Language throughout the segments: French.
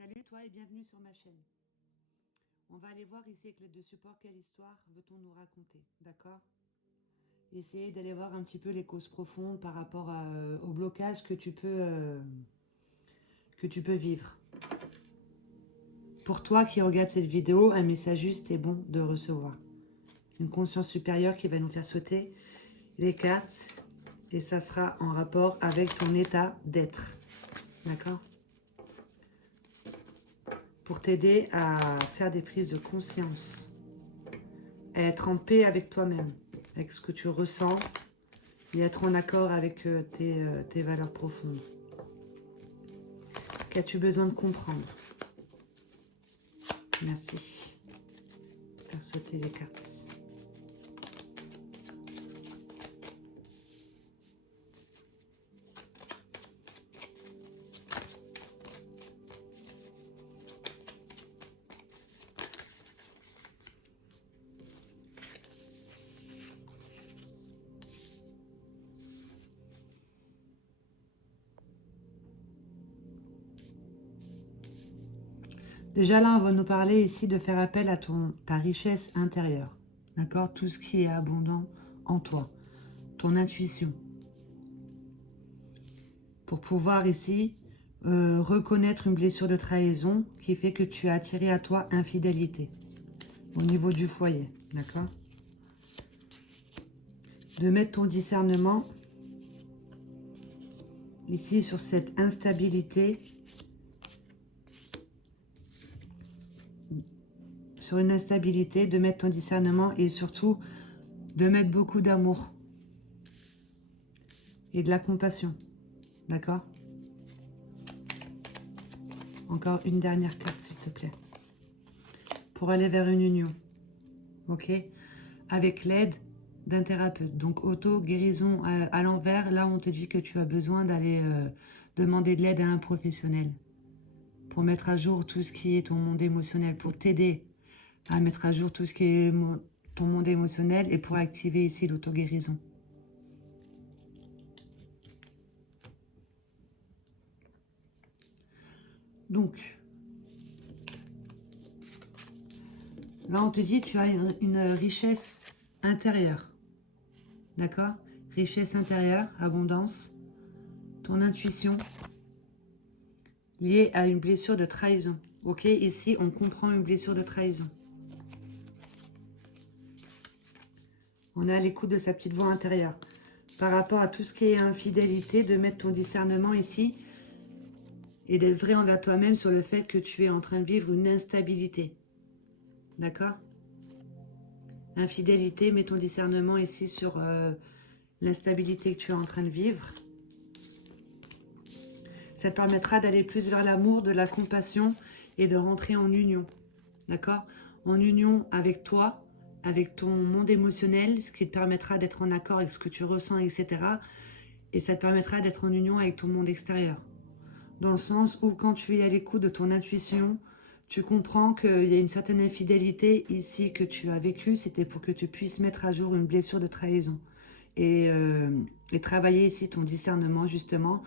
Salut toi et bienvenue sur ma chaîne. On va aller voir ici avec l'aide de support quelle histoire veut-on nous raconter, d'accord? Essayer d'aller voir un petit peu les causes profondes par rapport au blocage que tu peux vivre. Pour toi qui regarde cette vidéo, un message juste est bon de recevoir. Une conscience supérieure qui va nous faire sauter les cartes et ça sera en rapport avec ton état d'être, d'accord? Pour t'aider à faire des prises de conscience, à être en paix avec toi-même, avec ce que tu ressens et être en accord avec tes valeurs profondes. Qu'as-tu besoin de comprendre? Merci. Faire sauter les cartes. Déjà là, on va nous parler ici de faire appel à ta richesse intérieure. D'accord? Tout ce qui est abondant en toi. Ton intuition. Pour pouvoir ici reconnaître une blessure de trahison qui fait que tu as attiré à toi infidélité. Au niveau du foyer. D'accord? De mettre ton discernement ici sur cette instabilité. Sur une instabilité, de mettre ton discernement et surtout de mettre beaucoup d'amour et de la compassion. D'accord? Encore une dernière carte, s'il te plaît. Pour aller vers une union. Ok? Avec l'aide d'un thérapeute. Donc, auto-guérison à l'envers. Là, on te dit que tu as besoin d'aller demander de l'aide à un professionnel. Pour mettre à jour tout ce qui est ton monde émotionnel. Pour t'aider à mettre à jour tout ce qui est ton monde émotionnel. Et pour activer ici l'auto-guérison. Donc, là, on te dit tu as une richesse intérieure. D'accord? Richesse intérieure, abondance, ton intuition liée à une blessure de trahison. Ok? Ici, on comprend une blessure de trahison. On est à l'écoute de sa petite voix intérieure. Par rapport à tout ce qui est infidélité, de mettre ton discernement ici et d'être vrai envers toi-même sur le fait que tu es en train de vivre une instabilité. D'accord? Infidélité, mets ton discernement ici sur l'instabilité que tu es en train de vivre. Ça te permettra d'aller plus vers l'amour, de la compassion et de rentrer en union. D'accord? En union avec toi, avec ton monde émotionnel, ce qui te permettra d'être en accord avec ce que tu ressens, etc. Et ça te permettra d'être en union avec ton monde extérieur. Dans le sens où quand tu es à l'écoute de ton intuition, tu comprends qu'il y a une certaine infidélité ici que tu as vécue. C'était pour que tu puisses mettre à jour une blessure de trahison. Et travailler ici ton discernement justement,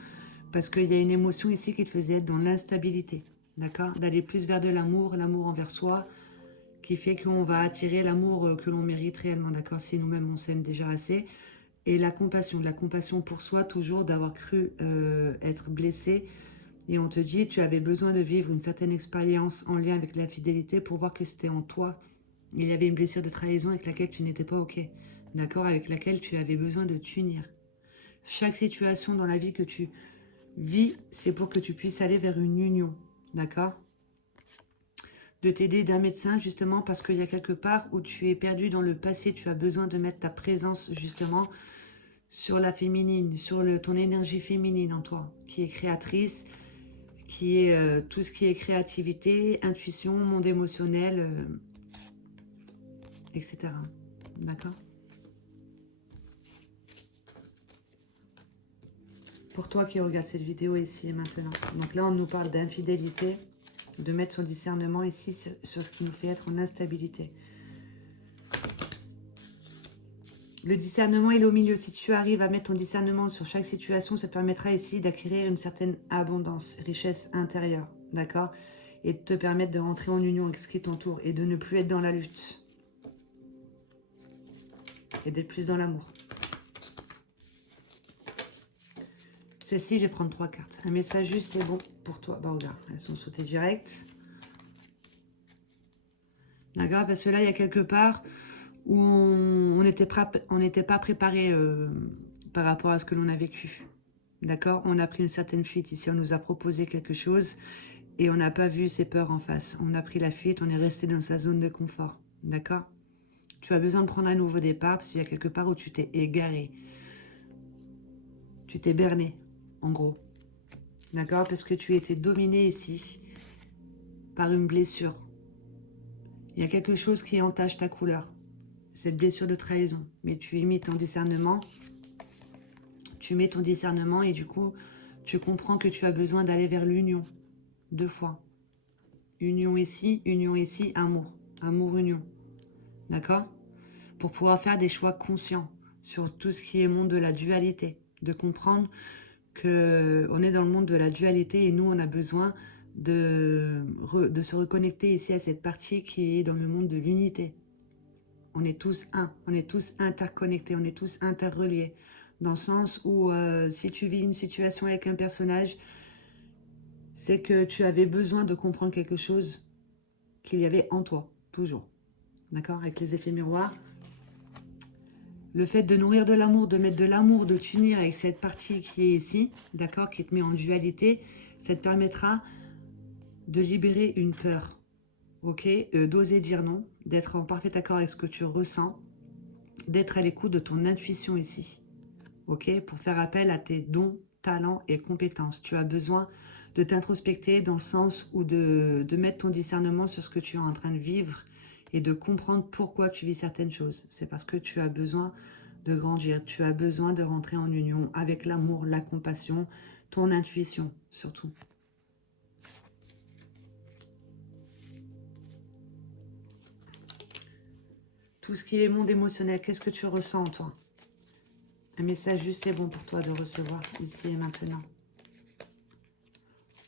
parce qu'il y a une émotion ici qui te faisait être dans l'instabilité. D'accord? D'aller plus vers de l'amour, l'amour envers soi, qui fait qu'on va attirer l'amour que l'on mérite réellement, d'accord? Si nous-mêmes on s'aime déjà assez. Et la compassion pour soi, toujours d'avoir cru être blessé. Et on te dit, tu avais besoin de vivre une certaine expérience en lien avec l'infidélité pour voir que c'était en toi. Il y avait une blessure de trahison avec laquelle tu n'étais pas OK, d'accord? Avec laquelle tu avais besoin de t'unir. Chaque situation dans la vie que tu vis, c'est pour que tu puisses aller vers une union, d'accord? De t'aider d'un médecin justement parce qu'il y a quelque part où tu es perdu dans le passé, tu as besoin de mettre ta présence justement sur la féminine, sur ton énergie féminine en toi, qui est créatrice, qui est tout ce qui est créativité, intuition, monde émotionnel, etc. D'accord? Pour toi qui regarde cette vidéo ici et maintenant. Donc là, on nous parle d'infidélité, de mettre son discernement ici sur ce qui nous fait être en instabilité. Le discernement, il est au milieu. Si tu arrives à mettre ton discernement sur chaque situation, ça te permettra ici d'acquérir une certaine abondance, richesse intérieure. D'accord? et de te permettre de rentrer en union avec ce qui t'entoure et de ne plus être dans la lutte. Et d'être plus dans l'amour. Celle-ci, je vais prendre 3 cartes. Un message juste, c'est bon pour toi. Bah regarde, elles sont sautées direct. D'accord, parce que là, il y a quelque part où on n'était pas préparé par rapport à ce que l'on a vécu. D'accord, on a pris une certaine fuite ici, on nous a proposé quelque chose et on n'a pas vu ses peurs en face. On a pris la fuite, on est resté dans sa zone de confort. D'accord? Tu as besoin de prendre un nouveau départ parce qu'il y a quelque part où tu t'es égaré. Tu t'es berné, en gros. D'accord? Parce que tu étais dominé ici par une blessure. Il y a quelque chose qui entache ta couleur. Cette blessure de trahison. Mais tu y mets ton discernement. Tu mets ton discernement et du coup, tu comprends que tu as besoin d'aller vers l'union. 2 fois. Union ici, amour. Amour, union. D'accord? Pour pouvoir faire des choix conscients sur tout ce qui est monde de la dualité. De comprendre qu'on est dans le monde de la dualité et nous, on a besoin de se reconnecter ici à cette partie qui est dans le monde de l'unité. On est tous un, on est tous interconnectés, on est tous interreliés. Dans le sens où si tu vis une situation avec un personnage, c'est que tu avais besoin de comprendre quelque chose qu'il y avait en toi, toujours. D'accord? Avec les effets miroirs. Le fait de nourrir de l'amour, de mettre de l'amour, de t'unir avec cette partie qui est ici, d'accord, qui te met en dualité, ça te permettra de libérer une peur, ok, d'oser dire non, d'être en parfait accord avec ce que tu ressens, d'être à l'écoute de ton intuition ici, ok, pour faire appel à tes dons, talents et compétences. Tu as besoin de t'introspecter dans le sens où de mettre ton discernement sur ce que tu es en train de vivre et de comprendre pourquoi tu vis certaines choses. C'est parce que tu as besoin de grandir, tu as besoin de rentrer en union avec l'amour, la compassion, ton intuition surtout. Tout ce qui est monde émotionnel, qu'est-ce que tu ressens en toi? Un message juste est bon pour toi de recevoir ici et maintenant.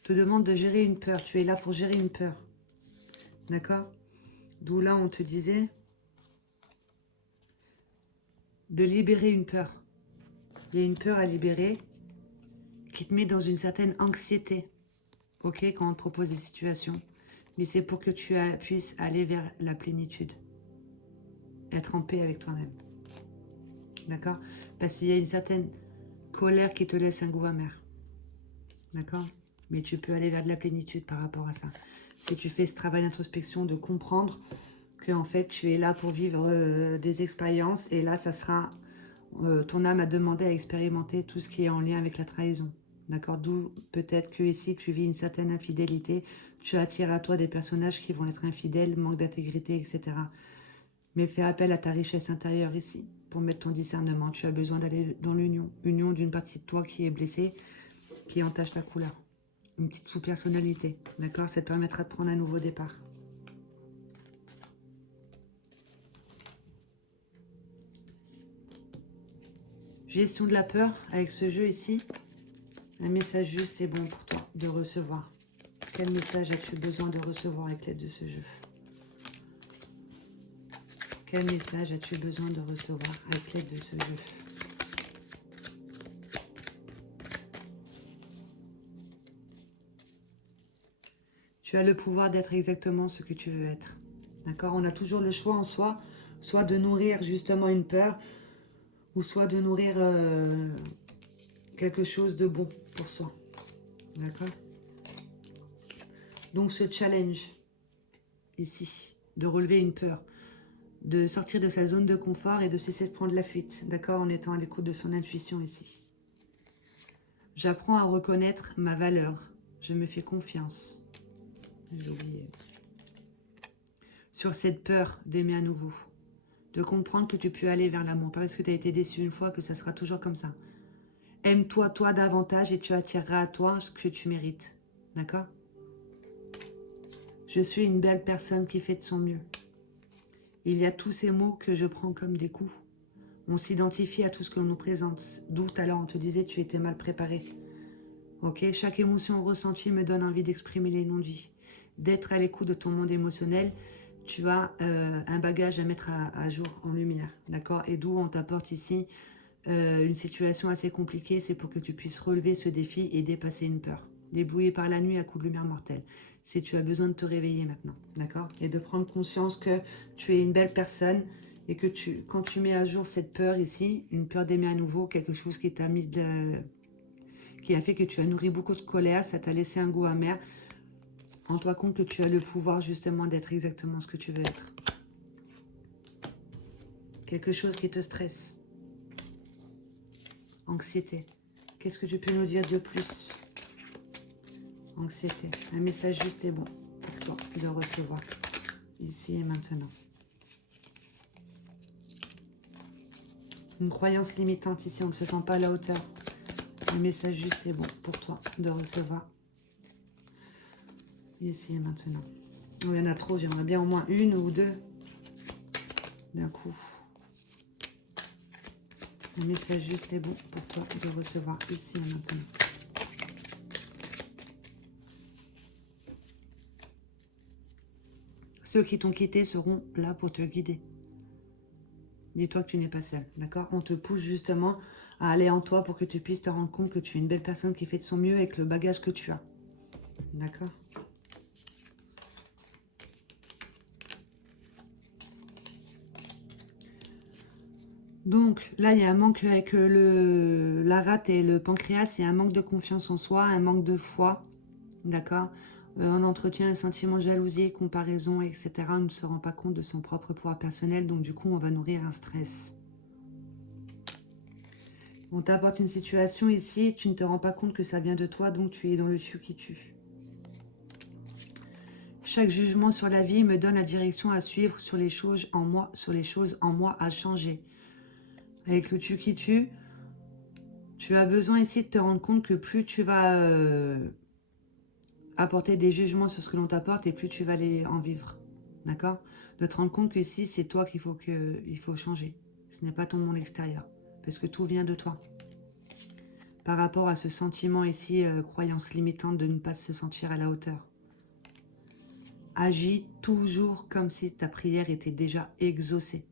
Te demande de gérer une peur, tu es là pour gérer une peur. D'accord? D'où là on te disait de libérer une peur. Il y a une peur à libérer qui te met dans une certaine anxiété. Ok, quand on te propose des situations. Mais c'est pour que tu puisses aller vers la plénitude. Être en paix avec toi-même. D'accord? Parce qu'il y a une certaine colère qui te laisse un goût amer. D'accord? Mais tu peux aller vers de la plénitude par rapport à ça. Si tu fais ce travail d'introspection, de comprendre que en fait tu es là pour vivre des expériences et là ça sera ton âme a demandé à expérimenter tout ce qui est en lien avec la trahison. D'accord? D'où peut-être que ici tu vis une certaine infidélité, tu attires à toi des personnages qui vont être infidèles, manque d'intégrité, etc. Mais fais appel à ta richesse intérieure ici pour mettre ton discernement. Tu as besoin d'aller dans l'union. Union d'une partie de toi qui est blessée, qui entache ta couleur. Une petite sous-personnalité. D'accord? Ça te permettra de prendre un nouveau départ. Gestion de la peur avec ce jeu ici. Un message juste, c'est bon pour toi de recevoir. Quel message as-tu besoin de recevoir avec l'aide de ce jeu? Quel message as-tu besoin de recevoir avec l'aide de ce jeu? Tu as le pouvoir d'être exactement ce que tu veux être. D'accord? On a toujours le choix en soi, soit de nourrir justement une peur, ou soit de nourrir quelque chose de bon pour soi. D'accord? Donc ce challenge, ici, de relever une peur, de sortir de sa zone de confort et de cesser de prendre la fuite, d'accord, en étant à l'écoute de son intuition ici. J'apprends à reconnaître ma valeur. Je me fais confiance. J'ai oublié. Sur cette peur d'aimer à nouveau. De comprendre que tu peux aller vers l'amour. Pas parce que tu as été déçu une fois que ça sera toujours comme ça. Aime-toi, toi davantage et tu attireras à toi ce que tu mérites. D'accord? Je suis une belle personne qui fait de son mieux. Il y a tous ces mots que je prends comme des coups. On s'identifie à tout ce que l'on nous présente. D'où tout à l'heure on te disait tu étais mal préparé. Ok, chaque émotion ressentie me donne envie d'exprimer les non-dits. d'être à l'écoute de ton monde émotionnel, tu as un bagage à mettre à jour en lumière, d'accord? Et d'où on t'apporte ici une situation assez compliquée, c'est pour que tu puisses relever ce défi et dépasser une peur. Débouillé par la nuit à coups de lumière mortelle. Si tu as besoin de te réveiller maintenant, d'accord? Et de prendre conscience que tu es une belle personne et que quand tu mets à jour cette peur ici, une peur d'aimer à nouveau, quelque chose qui t'a mis qui a fait que tu as nourri beaucoup de colère, ça t'a laissé un goût amer, rends-toi compte que tu as le pouvoir justement d'être exactement ce que tu veux être. Quelque chose qui te stresse. Anxiété. Qu'est-ce que tu peux nous dire de plus? Anxiété. Un message juste et bon pour toi de recevoir. Ici et maintenant. Une croyance limitante ici, on ne se sent pas à la hauteur. Un message juste et bon pour toi de recevoir. Ici et maintenant. Oh, il y en a trop, j'aimerais bien au moins une ou deux d'un coup. Un message juste et bon pour toi de recevoir ici et maintenant. Ceux qui t'ont quitté seront là pour te guider. Dis-toi que tu n'es pas seul, d'accord? On te pousse justement à aller en toi pour que tu puisses te rendre compte que tu es une belle personne qui fait de son mieux avec le bagage que tu as. D'accord? Donc là, il y a un manque avec la rate et le pancréas, il y a un manque de confiance en soi, un manque de foi, d'accord? On entretient un sentiment de jalousie, comparaison, etc. On ne se rend pas compte de son propre pouvoir personnel, donc du coup, on va nourrir un stress. On t'apporte une situation ici, tu ne te rends pas compte que ça vient de toi, donc tu es dans le tu qui tue. Chaque jugement sur la vie me donne la direction à suivre sur les choses en moi à changer. Avec le tu qui tue, tu as besoin ici de te rendre compte que plus tu vas apporter des jugements sur ce que l'on t'apporte et plus tu vas aller en vivre. D'accord? De te rendre compte que ici, c'est toi qu'il faut changer. Ce n'est pas ton monde extérieur. Parce que tout vient de toi. Par rapport à ce sentiment ici, croyance limitante de ne pas se sentir à la hauteur. Agis toujours comme si ta prière était déjà exaucée.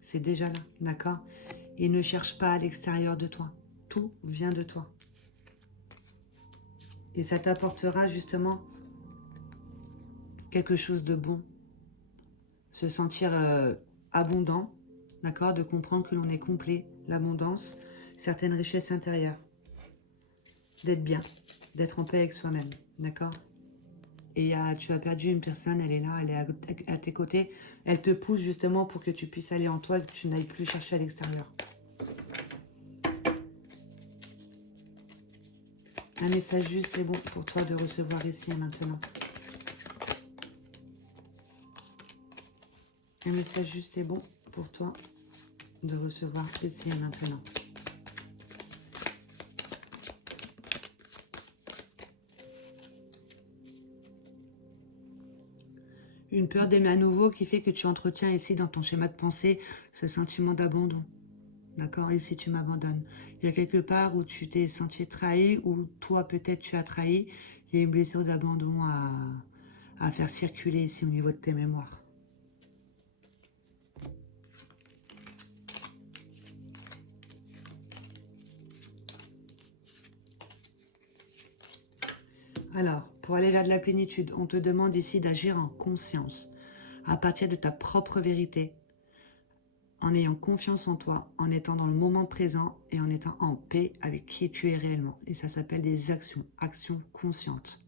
C'est déjà là, d'accord? Et ne cherche pas à l'extérieur de toi. Tout vient de toi. Et ça t'apportera justement quelque chose de bon. Se sentir abondant, d'accord? De comprendre que l'on est complet, l'abondance, certaines richesses intérieures. D'être bien, d'être en paix avec soi-même, d'accord? Et tu as perdu une personne, elle est là, elle est à tes côtés. Elle te pousse justement pour que tu puisses aller en toi, que tu n'ailles plus chercher à l'extérieur. Un message juste, c'est bon pour toi de recevoir ici et maintenant. Un message juste, c'est bon pour toi de recevoir ici et maintenant. Une peur d'aimer à nouveau qui fait que tu entretiens ici dans ton schéma de pensée ce sentiment d'abandon. D'accord? Ici, tu m'abandonnes. Il y a quelque part où tu t'es senti trahi, ou toi, peut-être, tu as trahi. Il y a une blessure d'abandon à faire circuler ici au niveau de tes mémoires. Alors, pour aller vers de la plénitude, on te demande ici d'agir en conscience, à partir de ta propre vérité, en ayant confiance en toi, en étant dans le moment présent et en étant en paix avec qui tu es réellement. Et ça s'appelle des actions conscientes.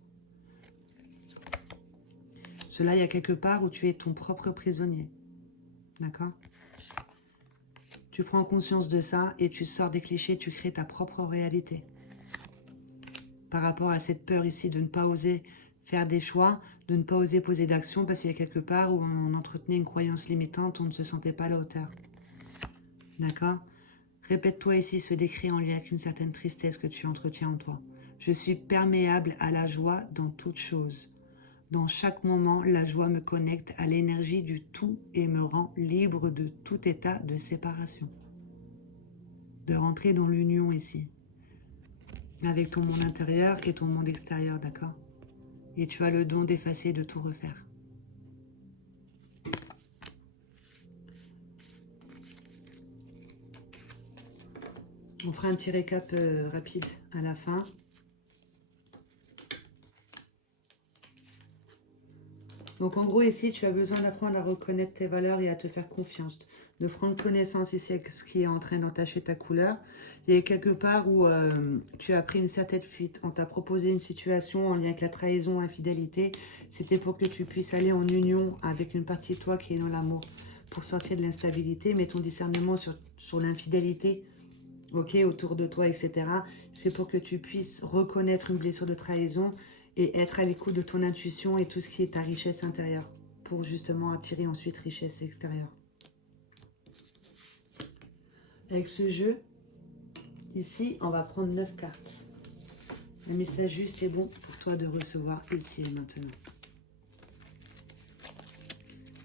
Cela, il y a quelque part où tu es ton propre prisonnier. D'accord? Tu prends conscience de ça et tu sors des clichés, tu crées ta propre réalité. Par rapport à cette peur ici de ne pas oser faire des choix, de ne pas oser poser d'action parce qu'il y a quelque part où on entretenait une croyance limitante, on ne se sentait pas à la hauteur. D'accord? Répète-toi ici ce décret en lien avec une certaine tristesse que tu entretiens en toi. Je suis perméable à la joie dans toute chose. Dans chaque moment, la joie me connecte à l'énergie du tout et me rend libre de tout état de séparation. De rentrer dans l'union ici, avec ton monde intérieur et ton monde extérieur, d'accord? et tu as le don d'effacer et de tout refaire. On fera un petit récap rapide à la fin. Donc en gros ici, tu as besoin d'apprendre à reconnaître tes valeurs et à te faire confiance. De prendre connaissance ici avec ce qui est en train d'entacher ta couleur. Il y a quelque part où tu as pris une certaine fuite. On t'a proposé une situation en lien avec la trahison, infidélité. C'était pour que tu puisses aller en union avec une partie de toi qui est dans l'amour. Pour sortir de l'instabilité, mais ton discernement sur l'infidélité, ok, autour de toi, etc. C'est pour que tu puisses reconnaître une blessure de trahison et être à l'écoute de ton intuition et tout ce qui est ta richesse intérieure pour justement attirer ensuite richesse extérieure. Avec ce jeu, ici, on va prendre 9 cartes. Un message juste et bon pour toi de recevoir ici et maintenant.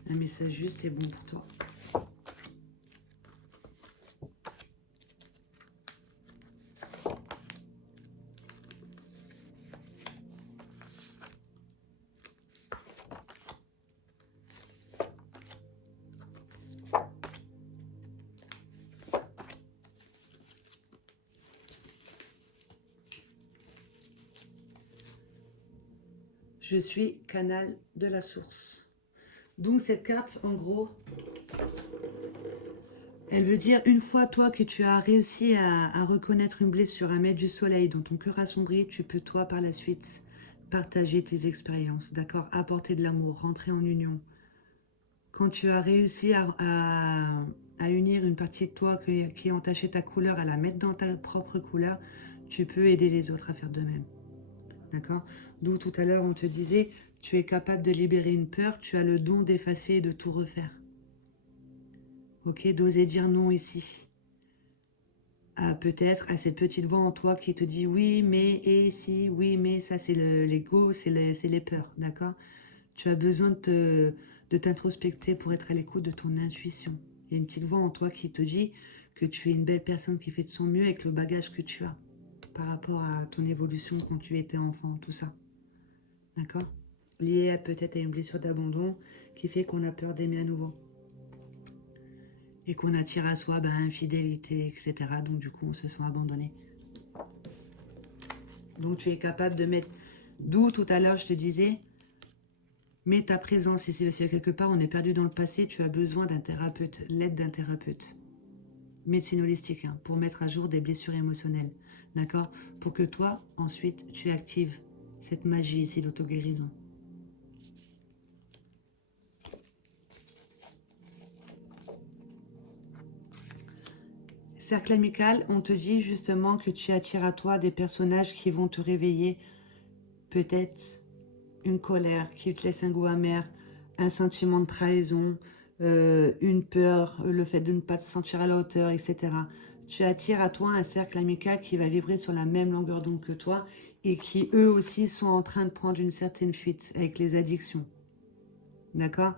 Un message juste et bon pour toi. Je suis canal de la source. Donc cette carte, en gros, elle veut dire, une fois toi que tu as réussi à reconnaître une blessure, à mettre du soleil dans ton cœur assombri, tu peux toi par la suite partager tes expériences, d'accord? Apporter de l'amour, rentrer en union. Quand tu as réussi à unir une partie de toi qui a entaché ta couleur, à la mettre dans ta propre couleur, tu peux aider les autres à faire de même. D'accord? D'où tout à l'heure on te disait, tu es capable de libérer une peur, tu as le don d'effacer et de tout refaire. Ok? D'oser dire non ici. Peut-être à cette petite voix en toi qui te dit oui, mais, et si, oui, mais, ça c'est l'ego, c'est les peurs. D'accord? Tu as besoin de t'introspecter pour être à l'écoute de ton intuition. Il y a une petite voix en toi qui te dit que tu es une belle personne qui fait de son mieux avec le bagage que tu as par rapport à ton évolution quand tu étais enfant, tout ça. D'accord? Lié peut-être à une blessure d'abandon qui fait qu'on a peur d'aimer à nouveau. Et qu'on attire à soi infidélité, etc. Donc du coup, on se sent abandonné. Donc tu es capable de mettre... D'où tout à l'heure, je te disais, mets ta présence ici, parce que quelque part, on est perdu dans le passé, tu as besoin d'un thérapeute, l'aide d'un thérapeute. Médecine holistique, hein, pour mettre à jour des blessures émotionnelles. D'accord? Pour que toi, ensuite, tu actives cette magie ici d'auto-guérison. Cercle amical, on te dit justement que tu attires à toi des personnages qui vont te réveiller peut-être une colère qui te laisse un goût amer, un sentiment de trahison, une peur, le fait de ne pas te sentir à la hauteur, etc. Tu attires à toi un cercle amical qui va vibrer sur la même longueur d'onde que toi et qui eux aussi sont en train de prendre une certaine fuite avec les addictions. D'accord?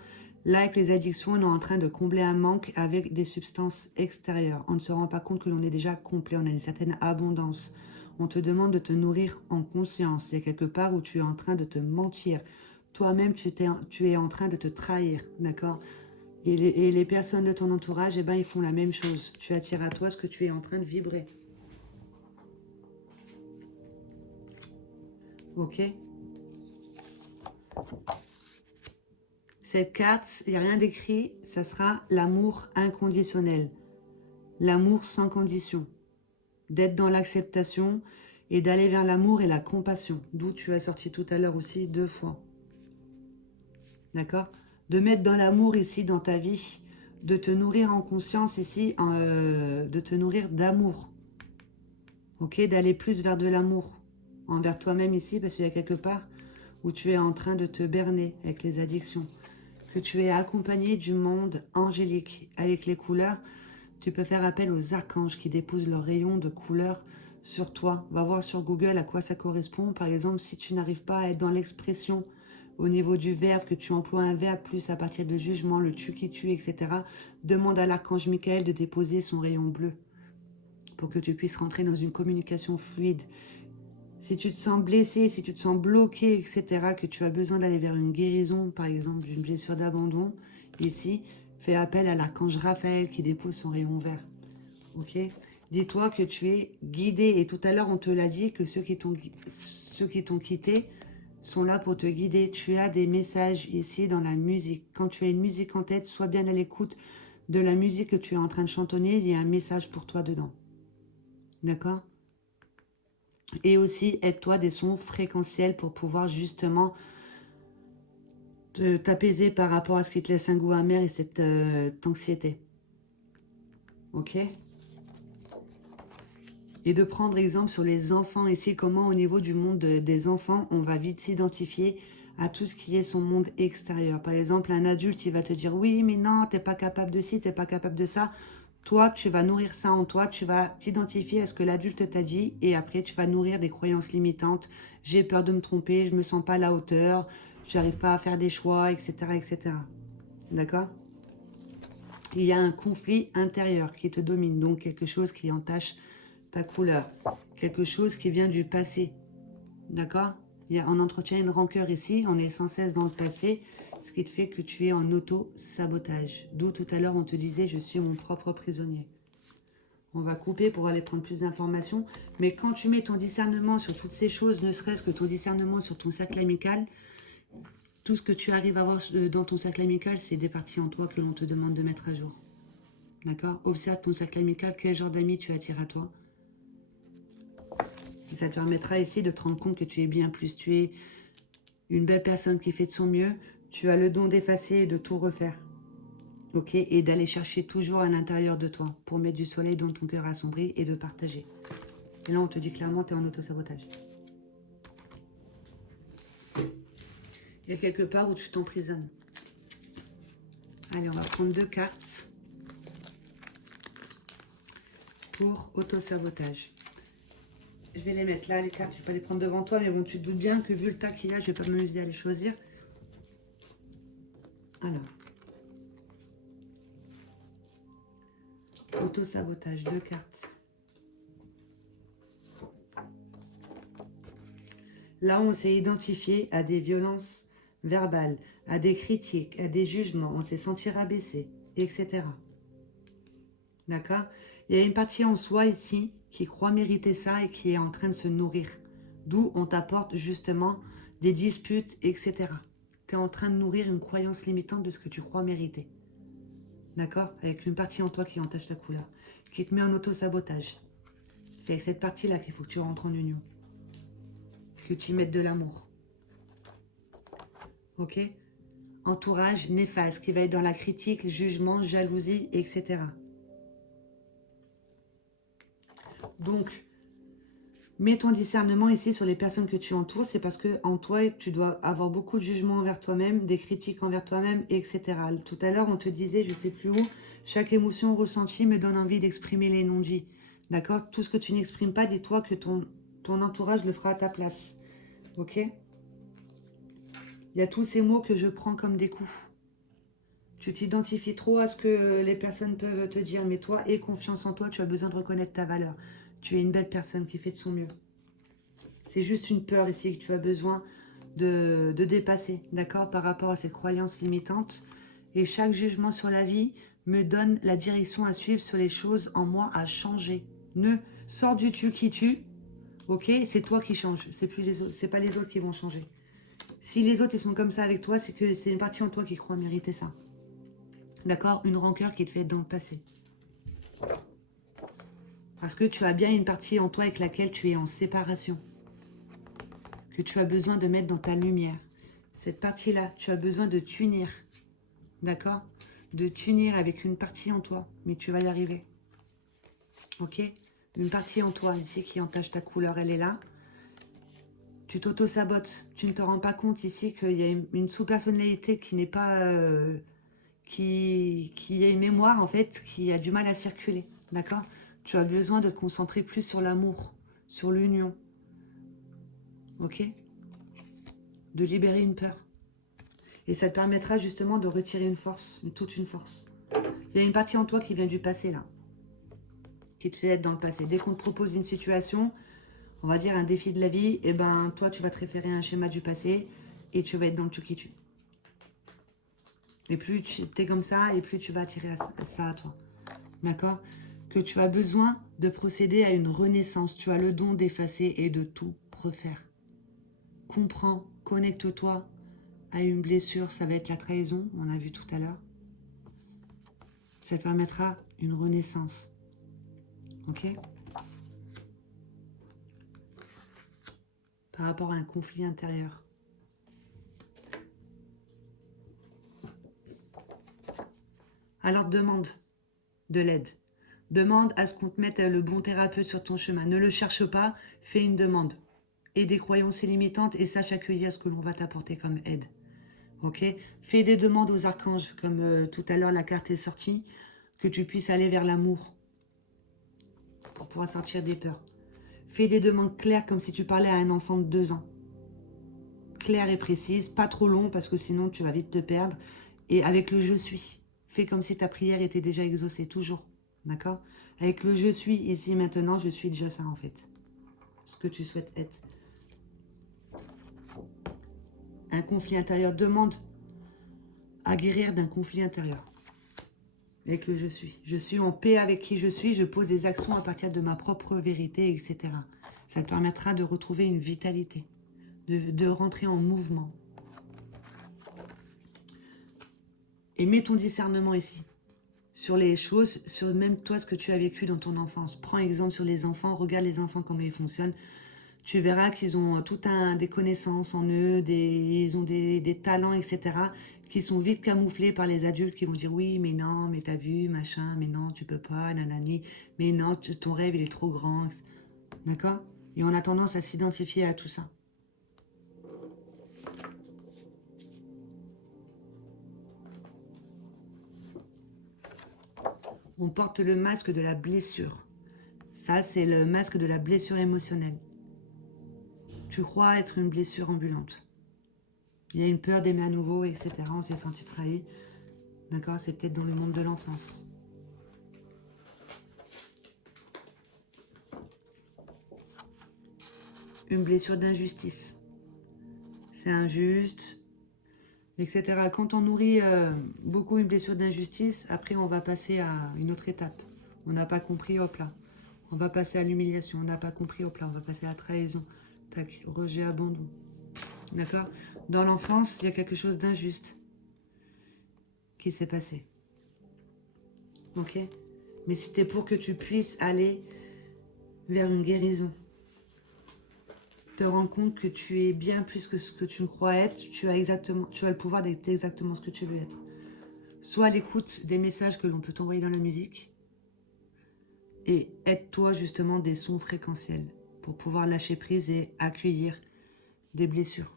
Là, avec les addictions, on est en train de combler un manque avec des substances extérieures. On ne se rend pas compte que l'on est déjà complet, on a une certaine abondance. On te demande de te nourrir en conscience. Il y a quelque part où tu es en train de te mentir. Toi-même, tu es en train de te trahir, d'accord? Et les personnes de ton entourage, eh ben, ils font la même chose. Tu attires à toi ce que tu es en train de vibrer. Ok? Cette carte, il n'y a rien d'écrit, ça sera l'amour inconditionnel. L'amour sans condition. D'être dans l'acceptation et d'aller vers l'amour et la compassion. D'où tu as sorti tout à l'heure aussi 2 fois. D'accord? De mettre dans l'amour ici dans ta vie. De te nourrir en conscience ici, de te nourrir d'amour. Ok? D'aller plus vers de l'amour. Envers toi-même ici, parce qu'il y a quelque part où tu es en train de te berner avec les addictions. Que tu es accompagné du monde angélique avec les couleurs. Tu peux faire appel aux archanges qui déposent leurs rayons de couleurs sur toi. Va voir sur Google à quoi ça correspond. Par exemple, si tu n'arrives pas à être dans l'expression au niveau du verbe, que tu emploies un verbe plus à partir de jugement, le tu qui tue, etc., demande à l'archange Michael de déposer son rayon bleu pour que tu puisses rentrer dans une communication fluide Si tu te sens blessé, si tu te sens bloqué, etc., que tu as besoin d'aller vers une guérison, par exemple d'une blessure d'abandon, ici, fais appel à l'archange Raphaël qui dépose son rayon vert. Ok? Dis-toi que tu es guidé. Et tout à l'heure, on te l'a dit que ceux qui t'ont quitté sont là pour te guider. Tu as des messages ici dans la musique. Quand tu as une musique en tête, sois bien à l'écoute de la musique que tu es en train de chantonner. Il y a un message pour toi dedans. D'accord? Et aussi, aide-toi des sons fréquentiels pour pouvoir justement t'apaiser par rapport à ce qui te laisse un goût amer et cette anxiété. Ok? Et de prendre exemple sur les enfants ici, comment au niveau du monde des enfants, on va vite s'identifier à tout ce qui est son monde extérieur. Par exemple, un adulte, il va te dire, oui, mais non, t'es pas capable de ci, t'es pas capable de ça. Toi, tu vas nourrir ça en toi, tu vas t'identifier à ce que l'adulte t'a dit et après, tu vas nourrir des croyances limitantes. J'ai peur de me tromper, je me sens pas à la hauteur, j'arrive pas à faire des choix, etc., etc. D'accord? Il y a un conflit intérieur qui te domine, donc quelque chose qui entache ta couleur, quelque chose qui vient du passé, d'accord? On entretient une rancœur ici, on est sans cesse dans le passé, ce qui te fait que tu es en auto-sabotage. D'où tout à l'heure on te disait, je suis mon propre prisonnier. On va couper pour aller prendre plus d'informations, mais quand tu mets ton discernement sur toutes ces choses, ne serait-ce que ton discernement sur ton cercle amical, tout ce que tu arrives à voir dans ton cercle amical, c'est des parties en toi que l'on te demande de mettre à jour. D'accord? Observe ton cercle amical, quel genre d'amis tu attires à toi. Et ça te permettra ici de te rendre compte que tu es bien plus. Tu es une belle personne qui fait de son mieux. Tu as le don d'effacer et de tout refaire. Ok? Et d'aller chercher toujours à l'intérieur de toi pour mettre du soleil dans ton cœur assombri et de partager. Et là, on te dit clairement, tu es en auto-sabotage. Il y a quelque part où tu t'emprisonnes. Allez, on va prendre 2 cartes pour auto-sabotage. Je vais les mettre là, les cartes, je ne vais pas les prendre devant toi, mais bon, tu te doutes bien que vu le tas qu'il y a, je ne vais pas m'amuser à les choisir. Alors, auto-sabotage, 2 cartes. Là, on s'est identifié à des violences verbales, à des critiques, à des jugements, on s'est senti rabaissé, etc. D'accord? Il y a une partie en soi ici qui croit mériter ça et qui est en train de se nourrir. D'où on t'apporte justement des disputes, etc. Tu es en train de nourrir une croyance limitante de ce que tu crois mériter. D'accord? Avec une partie en toi qui entache ta couleur, qui te met en auto-sabotage. C'est avec cette partie-là qu'il faut que tu rentres en union. Que tu y mettes de l'amour. Ok? Entourage néfaste qui va être dans la critique, le jugement, jalousie, etc. Donc, mets ton discernement ici sur les personnes que tu entoures. C'est parce que en toi, tu dois avoir beaucoup de jugement envers toi-même, des critiques envers toi-même, etc. Tout à l'heure, on te disait, je ne sais plus où, chaque émotion ressentie me donne envie d'exprimer les non-dits. D'accord? Tout ce que tu n'exprimes pas, dis-toi que ton entourage le fera à ta place. Ok? Il y a tous ces mots que je prends comme des coups. Tu t'identifies trop à ce que les personnes peuvent te dire, mais toi, aie confiance en toi, tu as besoin de reconnaître ta valeur. Tu es une belle personne qui fait de son mieux. C'est juste une peur ici que tu as besoin de dépasser, d'accord, par rapport à ces croyances limitantes. Et chaque jugement sur la vie me donne la direction à suivre sur les choses en moi à changer. Ne sors du tu qui tue, ok, c'est toi qui changes, c'est plus les autres, c'est pas les autres qui vont changer. Si les autres ils sont comme ça avec toi, c'est que c'est une partie en toi qui croit mériter ça. D'accord? Une rancœur qui te fait être dans le passé. Parce que tu as bien une partie en toi avec laquelle tu es en séparation. Que tu as besoin de mettre dans ta lumière. Cette partie-là, tu as besoin de t'unir. D'accord? De t'unir avec une partie en toi. Mais tu vas y arriver. Ok? Une partie en toi ici qui entache ta couleur, elle est là. Tu t'auto-sabotes. Tu ne te rends pas compte ici qu'il y a une sous-personnalité qui n'est pas... qui a une mémoire en fait qui a du mal à circuler, d'accord? Tu as besoin de te concentrer plus sur l'amour, sur l'union, ok? De libérer une peur. Et ça te permettra justement de retirer une force, toute une force. Il y a une partie en toi qui vient du passé là, qui te fait être dans le passé. Dès qu'on te propose une situation, On va dire un défi de la vie, et ben toi tu vas te référer à un schéma du passé et tu vas être dans le tu qui tue. Et plus tu es comme ça, et plus tu vas attirer ça à toi. D'accord? Que tu as besoin de procéder à une renaissance. Tu as le don d'effacer et de tout refaire. Comprends, connecte-toi à une blessure. Ça va être la trahison, on a vu tout à l'heure. Ça te permettra une renaissance. Ok? Par rapport à un conflit intérieur. Alors demande de l'aide. Demande à ce qu'on te mette le bon thérapeute sur ton chemin. Ne le cherche pas, fais une demande. Et des croyances limitantes et sache accueillir ce que l'on va t'apporter comme aide. Ok? Fais des demandes aux archanges, comme tout à l'heure la carte est sortie, que tu puisses aller vers l'amour pour pouvoir sortir des peurs. Fais des demandes claires comme si tu parlais à un enfant de 2 ans. Claires et précises, pas trop long parce que sinon tu vas vite te perdre. Et avec le je suis, fais comme si ta prière était déjà exaucée, toujours. D'accord? Avec le je suis ici maintenant, je suis déjà ça en fait. Ce que tu souhaites être. Un conflit intérieur, demande à guérir d'un conflit intérieur. Avec le je suis. Je suis en paix avec qui je suis, je pose des actions à partir de ma propre vérité, etc. Ça te permettra de retrouver une vitalité, de rentrer en mouvement. Et mets ton discernement ici, sur les choses, sur même toi ce que tu as vécu dans ton enfance. Prends exemple sur les enfants, regarde les enfants comment ils fonctionnent. Tu verras qu'ils ont des connaissances en eux, ils ont des talents, etc., qui sont vite camouflés par les adultes qui vont dire oui, mais non, mais t'as vu, machin, mais non, tu peux pas, nanani, mais non, ton rêve, il est trop grand. D'accord? Et on a tendance à s'identifier à tout ça. On porte le masque de la blessure. Ça, c'est le masque de la blessure émotionnelle. Tu crois être une blessure ambulante. Il y a une peur d'aimer à nouveau, etc. On s'est senti trahi. D'accord? C'est peut-être dans le monde de l'enfance. Une blessure d'injustice. C'est injuste, etc. Quand on nourrit beaucoup une blessure d'injustice, après on va passer à une autre étape. On n'a pas compris, hop là. On va passer à l'humiliation. On n'a pas compris, hop là. On va passer à la trahison. Tac, rejet, abandon. D'accord? Dans l'enfance, il y a quelque chose d'injuste qui s'est passé. Ok? Mais c'était pour que tu puisses aller vers une guérison. Te rendre compte que tu es bien plus que ce que tu ne crois être. Tu as le pouvoir d'être exactement ce que tu veux être. Soit à l'écoute des messages que l'on peut t'envoyer dans la musique. Et aide-toi justement des sons fréquentiels pour pouvoir lâcher prise et accueillir des blessures.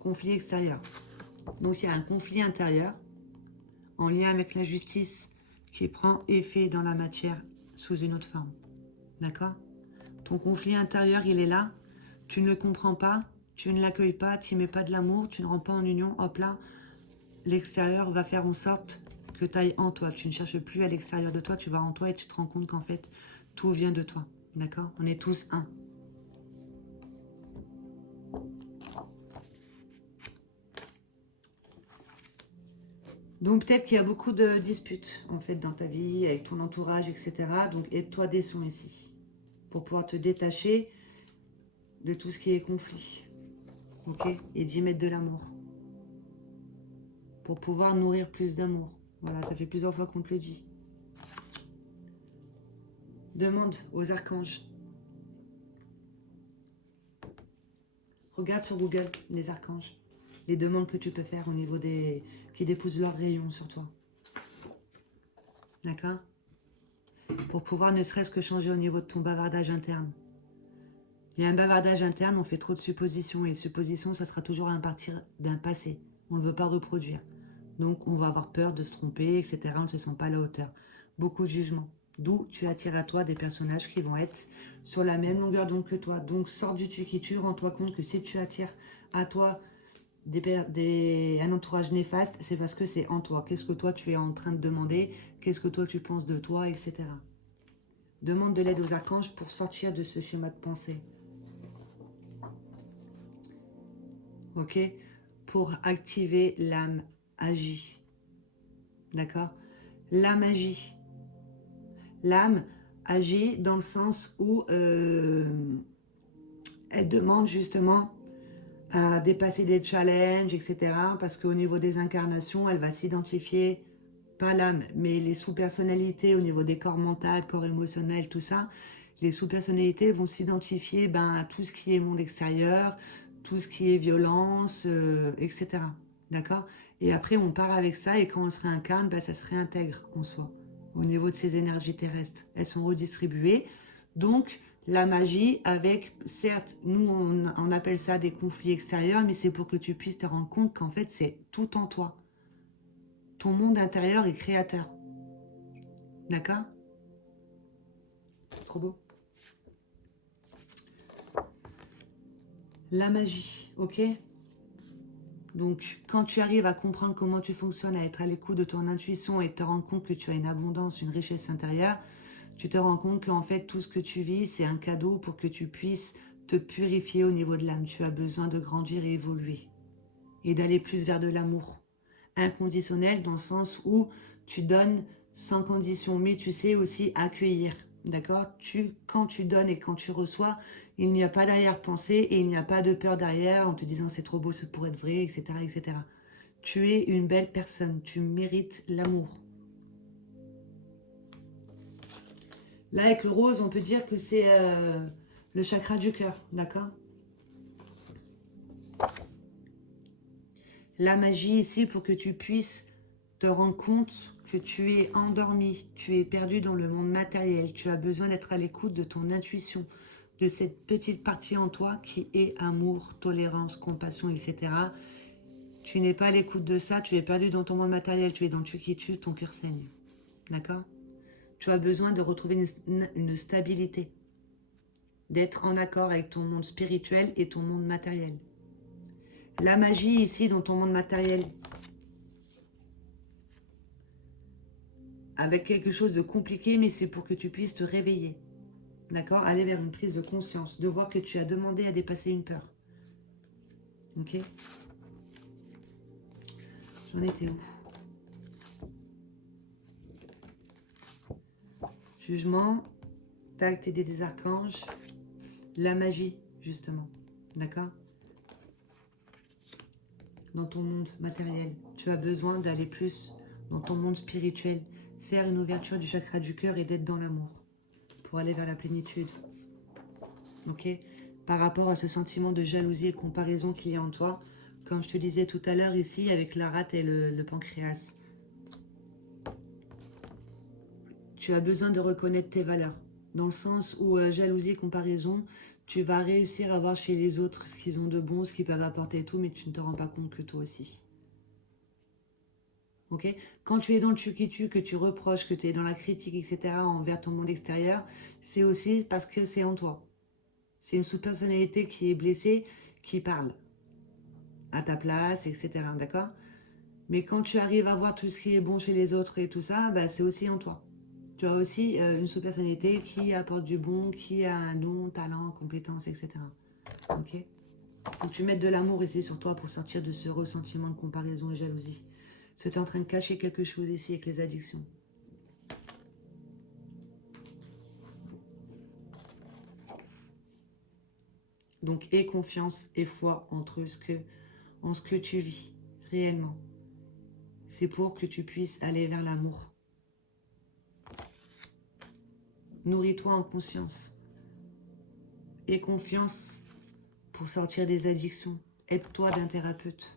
Conflit extérieur. Donc il y a un conflit intérieur en lien avec la justice qui prend effet dans la matière sous une autre forme. D'accord? Ton conflit intérieur, il est là. Tu ne le comprends pas, tu ne l'accueilles pas, tu n'y mets pas de l'amour, tu ne rentres pas en union. Hop là, l'extérieur va faire en sorte que tu ailles en toi. Tu ne cherches plus à l'extérieur de toi, tu vas en toi et tu te rends compte qu'en fait, tout vient de toi. D'accord? On est tous un. Donc peut-être qu'il y a beaucoup de disputes en fait dans ta vie, avec ton entourage, etc. Donc aide-toi des sons ici pour pouvoir te détacher de tout ce qui est conflit. Ok? Et d'y mettre de l'amour. Pour pouvoir nourrir plus d'amour. Voilà, ça fait plusieurs fois qu'on te le dit. Demande aux archanges. Regarde sur Google les archanges. Les demandes que tu peux faire au niveau des... qui déposent leur rayon sur toi. D'accord? Pour pouvoir ne serait-ce que changer au niveau de ton bavardage interne. Il y a un bavardage interne, on fait trop de suppositions. Et les suppositions, ça sera toujours à partir d'un passé. On ne veut pas reproduire. Donc on va avoir peur de se tromper, etc. On ne se sent pas à la hauteur. Beaucoup de jugements. D'où tu attires à toi des personnages qui vont être sur la même longueur d'onde que toi. Donc sors du tu qui tue, rends-toi compte que si tu attires à toi un entourage néfaste, c'est parce que c'est en toi. Qu'est-ce que toi tu es en train de demander? Qu'est-ce que toi tu penses de toi, etc. Demande de l'aide aux archanges pour sortir de ce schéma de pensée. Ok? Pour activer l'âme agit. D'accord? L'âme agit. L'âme agit dans le sens où elle demande justement à dépasser des challenges, etc. Parce qu'au niveau des incarnations, elle va s'identifier, pas l'âme, mais les sous-personnalités au niveau des corps mentaux, corps émotionnel, tout ça. Les sous-personnalités vont s'identifier à tout ce qui est monde extérieur, tout ce qui est violence, etc. D'accord? Et après, on part avec ça, et quand on se réincarne, ça se réintègre en soi, au niveau de ces énergies terrestres. Elles sont redistribuées. Donc, la magie avec, certes, nous, on appelle ça des conflits extérieurs, mais c'est pour que tu puisses te rendre compte qu'en fait, c'est tout en toi. Ton monde intérieur est créateur. D'accord? C'est trop beau. La magie, ok? Donc, quand tu arrives à comprendre comment tu fonctionnes, à être à l'écoute de ton intuition et te rendre compte que tu as une abondance, une richesse intérieure, tu te rends compte qu'en fait, tout ce que tu vis, c'est un cadeau pour que tu puisses te purifier au niveau de l'âme. Tu as besoin de grandir et évoluer et d'aller plus vers de l'amour inconditionnel dans le sens où tu donnes sans condition, mais tu sais aussi accueillir. D'accord? Quand tu donnes et quand tu reçois, il n'y a pas d'arrière-pensée et il n'y a pas de peur derrière en te disant c'est trop beau, ce pourrait être vrai, etc., etc. Tu es une belle personne, tu mérites l'amour. Là, avec le rose, on peut dire que c'est le chakra du cœur, d'accord? La magie ici pour que tu puisses te rendre compte que tu es endormi, tu es perdu dans le monde matériel, tu as besoin d'être à l'écoute de ton intuition, de cette petite partie en toi qui est amour, tolérance, compassion, etc. Tu n'es pas à l'écoute de ça, tu es perdu dans ton monde matériel, tu es dans le tu qui tue, ton cœur saigne. D'accord? Tu as besoin de retrouver une stabilité, d'être en accord avec ton monde spirituel et ton monde matériel. La magie ici dans ton monde matériel, avec quelque chose de compliqué, mais c'est pour que tu puisses te réveiller. D'accord? Aller vers une prise de conscience, de voir que tu as demandé à dépasser une peur. Ok? J'en étais où? Jugement, tact et des archanges, la magie, justement. D'accord? Dans ton monde matériel, tu as besoin d'aller plus dans ton monde spirituel, faire une ouverture du chakra du cœur et d'être dans l'amour pour aller vers la plénitude. Ok? Par rapport à ce sentiment de jalousie et comparaison qu'il y a en toi, comme je te disais tout à l'heure ici avec la rate et le pancréas. Tu as besoin de reconnaître tes valeurs. Dans le sens où jalousie et comparaison, tu vas réussir à voir chez les autres ce qu'ils ont de bon, ce qu'ils peuvent apporter et tout, mais tu ne te rends pas compte que toi aussi. Ok? Quand tu es dans le tu qui tue, que tu reproches, que tu es dans la critique, etc., envers ton monde extérieur, c'est aussi parce que c'est en toi. C'est une sous-personnalité qui est blessée, qui parle à ta place, etc. D'accord? Mais quand tu arrives à voir tout ce qui est bon chez les autres et tout ça, c'est aussi en toi. Tu as aussi une sous-personnalité qui apporte du bon, qui a un don, talent, compétence, etc. Ok? Donc tu mets de l'amour ici sur toi pour sortir de ce ressentiment de comparaison et jalousie. Tu es en train de cacher quelque chose ici avec les addictions. Donc aie confiance et foi en ce que tu vis réellement. C'est pour que tu puisses aller vers l'amour. Nourris-toi en conscience. Aie confiance pour sortir des addictions. Aide-toi d'un thérapeute.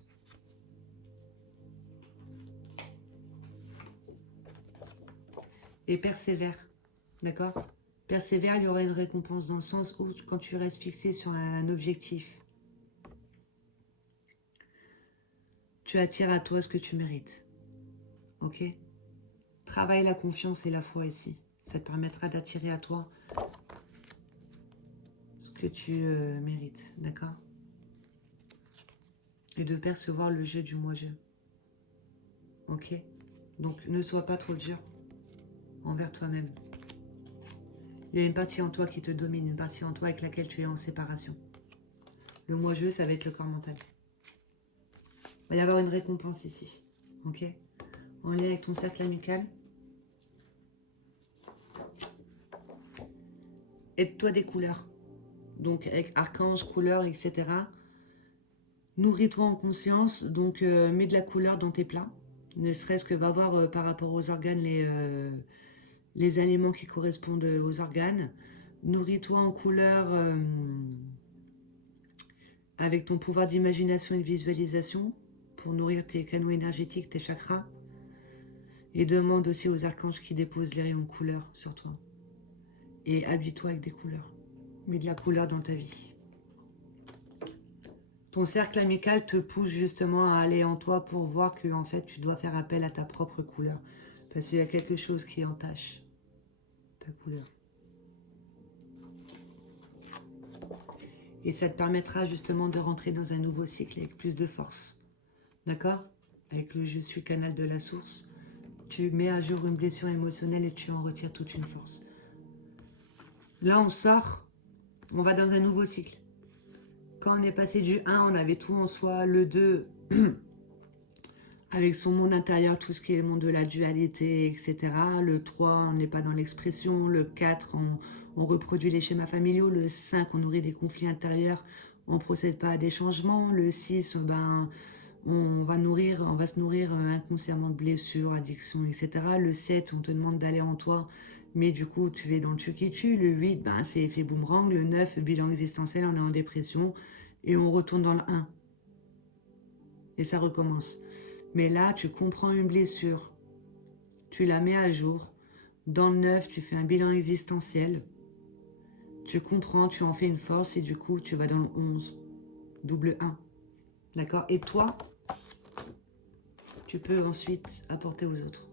Et persévère. D'accord? Persévère, il y aura une récompense dans le sens où quand tu restes fixé sur un objectif, tu attires à toi ce que tu mérites. Ok? Travaille la confiance et la foi ici. Ça te permettra d'attirer à toi ce que tu mérites. D'accord? et de percevoir le jeu du moi-je. Ok? Donc, ne sois pas trop dur envers toi-même. Il y a une partie en toi qui te domine, une partie en toi avec laquelle tu es en séparation. Le moi-je, ça va être le corps mental. Il va y avoir une récompense ici. Ok? En lien avec ton cercle amical. Aide-toi des couleurs. Donc, avec archange, couleurs, etc. Nourris-toi en conscience. Donc, mets de la couleur dans tes plats. Ne serait-ce que va voir par rapport aux organes les aliments qui correspondent aux organes. Nourris-toi en couleur avec ton pouvoir d'imagination et de visualisation pour nourrir tes canaux énergétiques, tes chakras. Et demande aussi aux archanges qui déposent les rayons couleurs sur toi. Et habille-toi avec des couleurs. Mets de la couleur dans ta vie. Ton cercle amical te pousse justement à aller en toi pour voir que en fait tu dois faire appel à ta propre couleur. Parce qu'il y a quelque chose qui entache ta couleur. Et ça te permettra justement de rentrer dans un nouveau cycle avec plus de force. D'accord? Avec le je suis canal de la source, tu mets à jour une blessure émotionnelle et tu en retires toute une force. Là, on sort, on va dans un nouveau cycle. Quand on est passé du 1, on avait tout en soi. Le 2, avec son monde intérieur, tout ce qui est le monde de la dualité, etc. Le 3, on n'est pas dans l'expression. Le 4, on reproduit les schémas familiaux. Le 5, on nourrit des conflits intérieurs. On ne procède pas à des changements. Le 6, on va se nourrir inconsciemment de blessures, addictions, etc. Le 7, on te demande d'aller en toi, mais du coup, tu es dans le tu qui tue. Le 8, c'est effet boomerang. Le 9, bilan existentiel, on est en dépression. Et on retourne dans le 1. Et ça recommence. Mais là, tu comprends une blessure. Tu la mets à jour. Dans le 9, tu fais un bilan existentiel. Tu comprends, tu en fais une force. Et du coup, tu vas dans le 11. Double 1. D'accord? Et toi, tu peux ensuite apporter aux autres.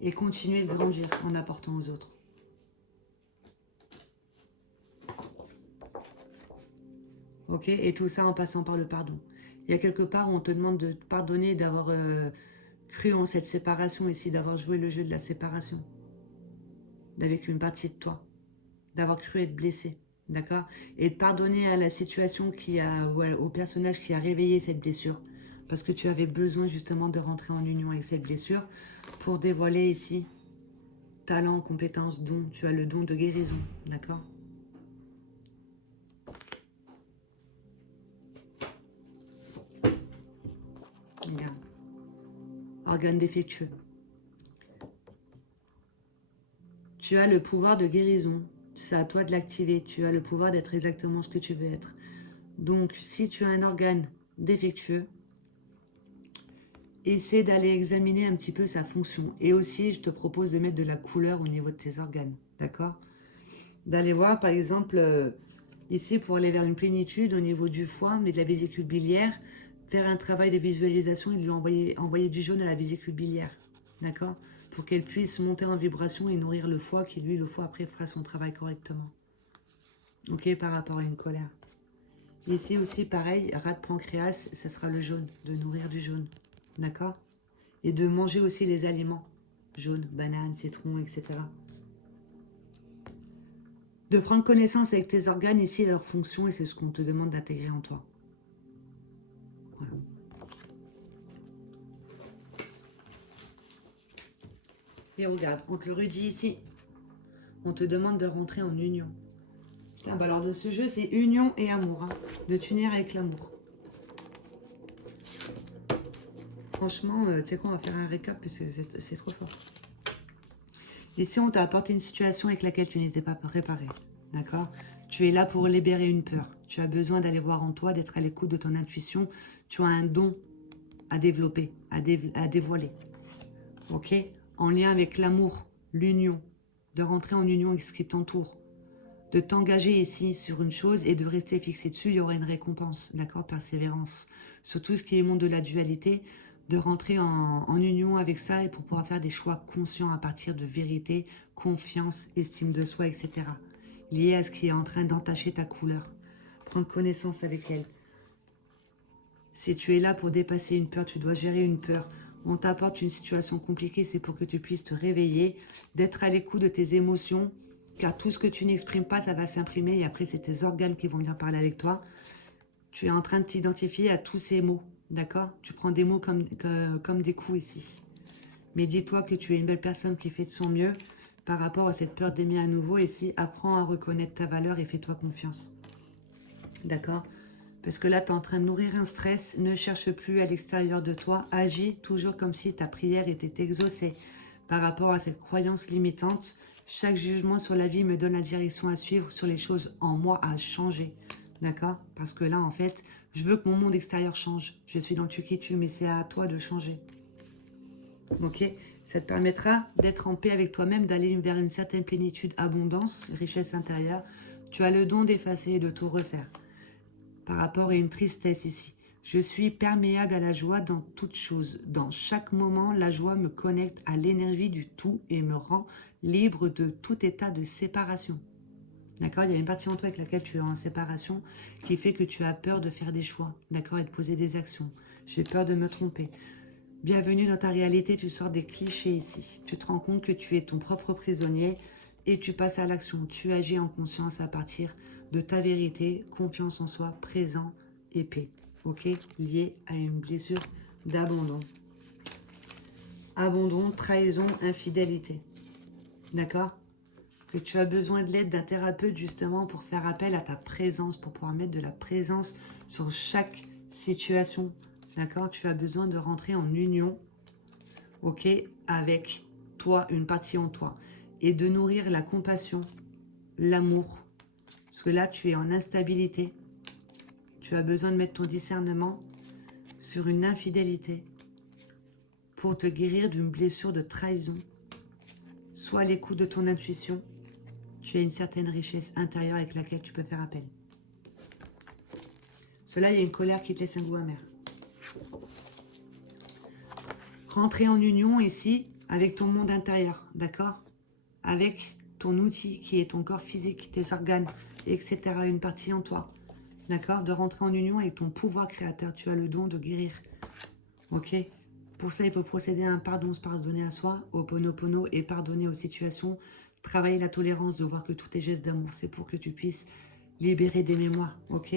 Et continuer de grandir en apportant aux autres. Ok? Et tout ça en passant par le pardon. Il y a quelque part où on te demande de pardonner, d'avoir cru en cette séparation ici, d'avoir joué le jeu de la séparation. Avec une partie de toi. D'avoir cru être blessé. D'accord? Et de pardonner à la situation au personnage qui a réveillé cette blessure. Parce que tu avais besoin justement de rentrer en union avec cette blessure pour dévoiler ici talent, compétence, don. Tu as le don de guérison. D'accord? Regarde. Organe défectueux. Tu as le pouvoir de guérison. C'est à toi de l'activer. Tu as le pouvoir d'être exactement ce que tu veux être. Donc, si tu as un organe défectueux, essaie d'aller examiner un petit peu sa fonction. Et aussi, je te propose de mettre de la couleur au niveau de tes organes. D'accord? D'aller voir, par exemple, ici, pour aller vers une plénitude au niveau du foie, mais de la vésicule biliaire, faire un travail de visualisation et lui envoyer du jaune à la vésicule biliaire. D'accord? Pour qu'elle puisse monter en vibration et nourrir le foie, qui lui, le foie, après, fera son travail correctement. Ok? Par rapport à une colère. Ici aussi, pareil, rat de pancréas, ça sera le jaune, de nourrir du jaune. D'accord? Et de manger aussi les aliments jaunes, bananes, citron, etc. De prendre connaissance avec tes organes ici et leurs fonctions, et c'est ce qu'on te demande d'intégrer en toi. Voilà. Et regarde, on te le redit ici. On te demande de rentrer en union. Alors de ce jeu, c'est union et amour. Hein, de t'unir avec l'amour. Franchement, tu sais quoi, on va faire un récap parce que c'est trop fort. Ici, on t'a apporté une situation avec laquelle tu n'étais pas préparé. D'accord? Tu es là pour libérer une peur. Tu as besoin d'aller voir en toi, d'être à l'écoute de ton intuition. Tu as un don à développer, à dévoiler. Ok? En lien avec l'amour, l'union. De rentrer en union avec ce qui t'entoure. De t'engager ici sur une chose et de rester fixé dessus, il y aura une récompense. D'accord? Persévérance. Sur tout ce qui est monde de la dualité, de rentrer en union avec ça et pour pouvoir faire des choix conscients à partir de vérité, confiance, estime de soi, etc. Lié à ce qui est en train d'entacher ta couleur. Prendre connaissance avec elle. Si tu es là pour dépasser une peur, tu dois gérer une peur. On t'apporte une situation compliquée, c'est pour que tu puisses te réveiller, d'être à l'écoute de tes émotions, car tout ce que tu n'exprimes pas, ça va s'imprimer et après, c'est tes organes qui vont venir parler avec toi. Tu es en train de t'identifier à tous ces mots, d'accord? Tu prends des mots comme des coups ici. Mais dis-toi que tu es une belle personne qui fait de son mieux par rapport à cette peur d'aimer à nouveau. Ici, apprends à reconnaître ta valeur et fais-toi confiance. D'accord? Parce que là, tu es en train de nourrir un stress. Ne cherche plus à l'extérieur de toi. Agis toujours comme si ta prière était exaucée par rapport à cette croyance limitante. Chaque jugement sur la vie me donne la direction à suivre, sur les choses en moi à changer. D'accord? Parce que là, en fait, je veux que mon monde extérieur change. Je suis dans le tu qui tu, mais c'est à toi de changer. Ok? Ça te permettra d'être en paix avec toi-même, d'aller vers une certaine plénitude, abondance, richesse intérieure. Tu as le don d'effacer et de tout refaire. Par rapport à une tristesse ici. Je suis perméable à la joie dans toute chose. Dans chaque moment, la joie me connecte à l'énergie du tout et me rend libre de tout état de séparation. D'accord? Il y a une partie en toi avec laquelle tu es en séparation qui fait que tu as peur de faire des choix. D'accord? Et de poser des actions. J'ai peur de me tromper. Bienvenue dans ta réalité, tu sors des clichés ici. Tu te rends compte que tu es ton propre prisonnier et tu passes à l'action. Tu agis en conscience à partir de ta vérité, confiance en soi, présent et paix. Ok? Lié à une blessure d'abandon. Abandon, trahison, infidélité. D'accord? Que tu as besoin de l'aide d'un thérapeute justement pour faire appel à ta présence, pour pouvoir mettre de la présence sur chaque situation. D'accord? Tu as besoin de rentrer en union, ok, avec toi, une partie en toi. Et de nourrir la compassion, l'amour. Parce que là, tu es en instabilité. Tu as besoin de mettre ton discernement sur une infidélité pour te guérir d'une blessure de trahison. Sois à l'écoute de ton intuition. Tu as une certaine richesse intérieure avec laquelle tu peux faire appel. Cela, il y a une colère qui te laisse un goût amer. Rentrer en union ici avec ton monde intérieur, d'accord? Avec ton outil qui est ton corps physique, tes organes, etc. Une partie en toi, d'accord? De rentrer en union avec ton pouvoir créateur. Tu as le don de guérir, ok? Pour ça, il faut procéder à un pardon, se pardonner à soi, au Ho'oponopono et pardonner aux situations. Travailler la tolérance, de voir que tous tes gestes d'amour, c'est pour que tu puisses libérer des mémoires, ok?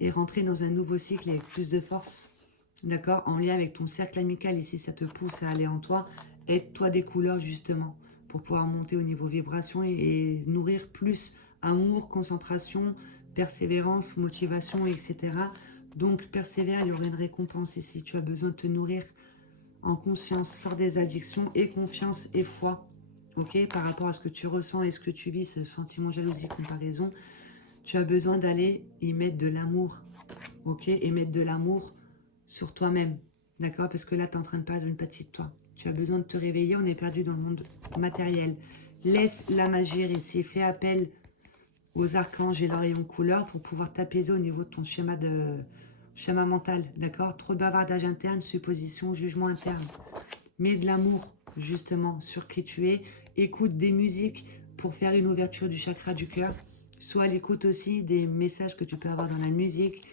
Et rentrer dans un nouveau cycle avec plus de force, d'accord? En lien avec ton cercle amical, ici, ça te pousse à aller en toi. Aide-toi des couleurs, justement, pour pouvoir monter au niveau vibration et nourrir plus amour, concentration, persévérance, motivation, etc. Donc, persévère, il y aura une récompense ici. Tu as besoin de te nourrir en conscience, sors des addictions et confiance et foi. Ok, par rapport à ce que tu ressens et ce que tu vis, ce sentiment, jalousie, comparaison, tu as besoin d'aller y mettre de l'amour. Ok, et mettre de l'amour sur toi-même. D'accord? Parce que là, tu es en train de perdre une partie de toi. Tu as besoin de te réveiller, on est perdu dans le monde matériel. Laisse la magie ici, fais appel aux archanges et leurs rayons de couleur pour pouvoir t'apaiser au niveau de ton schéma mental. D'accord? Trop de bavardage interne, supposition, jugement interne. Mets de l'amour, justement, sur qui tu es. Écoute des musiques pour faire une ouverture du chakra du cœur. Sois à l'écoute aussi des messages que tu peux avoir dans la musique,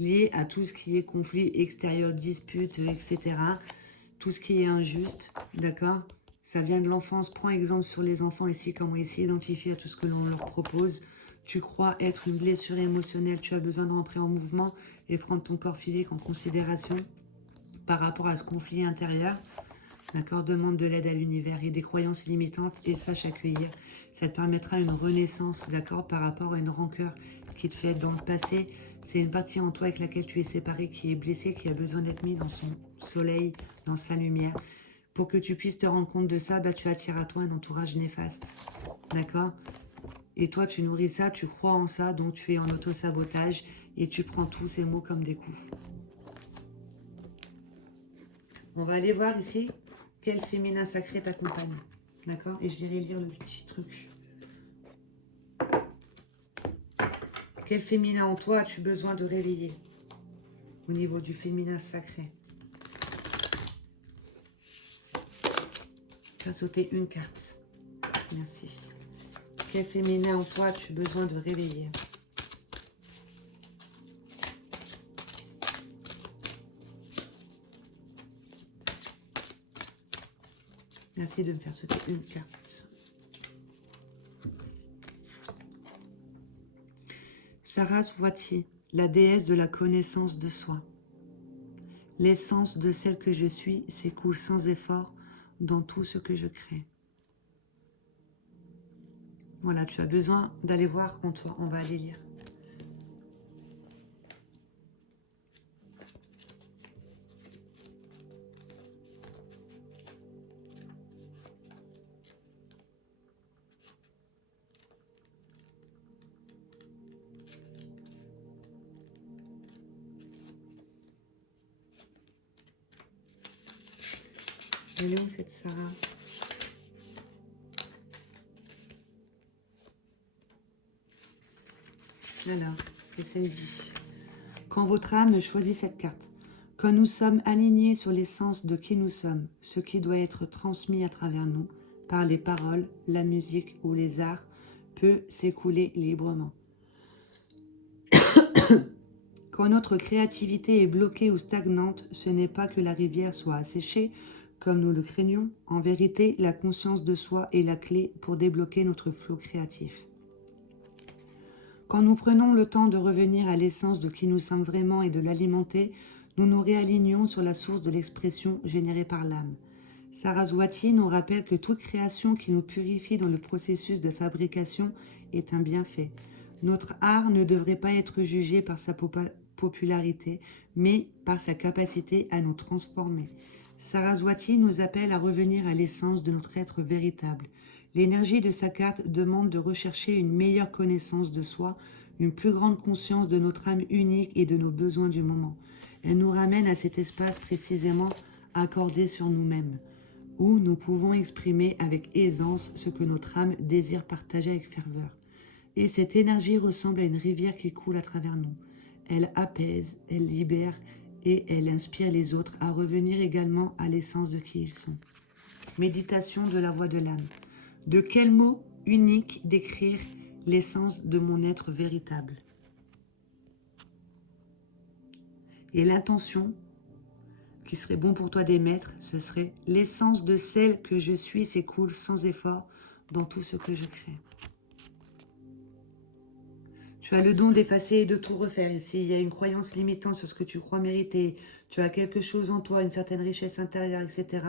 liés à tout ce qui est conflit extérieur, dispute, etc. Tout ce qui est injuste, d'accord? Ça vient de l'enfance. Prends exemple sur les enfants ici, comment ils s'identifient à tout ce que l'on leur propose. Tu crois être une blessure émotionnelle, tu as besoin de rentrer en mouvement et prendre ton corps physique en considération par rapport à ce conflit intérieur. D'accord, demande de l'aide à l'univers et des croyances limitantes et sache accueillir. Ça te permettra une renaissance, d'accord, par rapport à une rancœur qui te fait dans le passé. C'est une partie en toi avec laquelle tu es séparé, qui est blessée, qui a besoin d'être mis dans son soleil, dans sa lumière. Pour que tu puisses te rendre compte de ça, bah, tu attires à toi un entourage néfaste, d'accord? Et toi, tu nourris ça, tu crois en ça, donc tu es en auto-sabotage et tu prends tous ces mots comme des coups. On va aller voir ici quel féminin sacré t'accompagne. D'accord? Et je dirais lire le petit truc. Quel féminin en toi as-tu besoin de réveiller au niveau du féminin sacré? Tu as sauté une carte. Merci. Quel féminin en toi as-tu besoin de réveiller? Merci de me faire sauter une carte. Saraswati, la déesse de la connaissance de soi. L'essence de celle que je suis s'écoule sans effort dans tout ce que je crée. Voilà, tu as besoin d'aller voir en toi. On va aller lire. Elle est où cette Sarah? Alors, qu'est-ce qu'elle dit? Quand votre âme choisit cette carte, quand nous sommes alignés sur l'essence de qui nous sommes, ce qui doit être transmis à travers nous, par les paroles, la musique ou les arts, peut s'écouler librement. Quand notre créativité est bloquée ou stagnante, ce n'est pas que la rivière soit asséchée, comme nous le craignons. En vérité, la conscience de soi est la clé pour débloquer notre flot créatif. Quand nous prenons le temps de revenir à l'essence de qui nous sommes vraiment et de l'alimenter, nous nous réalignons sur la source de l'expression générée par l'âme. Saraswati nous rappelle que toute création qui nous purifie dans le processus de fabrication est un bienfait. Notre art ne devrait pas être jugé par sa popularité, mais par sa capacité à nous transformer. Saraswati nous appelle à revenir à l'essence de notre être véritable. L'énergie de sa carte demande de rechercher une meilleure connaissance de soi, une plus grande conscience de notre âme unique et de nos besoins du moment. Elle nous ramène à cet espace précisément accordé sur nous-mêmes, où nous pouvons exprimer avec aisance ce que notre âme désire partager avec ferveur. Et cette énergie ressemble à une rivière qui coule à travers nous. Elle apaise, elle libère et elle inspire les autres à revenir également à l'essence de qui ils sont. Méditation de la voix de l'âme. De quel mot unique décrire l'essence de mon être véritable? Et l'intention qui serait bon pour toi d'émettre, ce serait l'essence de celle que je suis s'écoule sans effort dans tout ce que je crée. Tu as le don d'effacer et de tout refaire. Et s'il y a une croyance limitante sur ce que tu crois mériter, tu as quelque chose en toi, une certaine richesse intérieure, etc.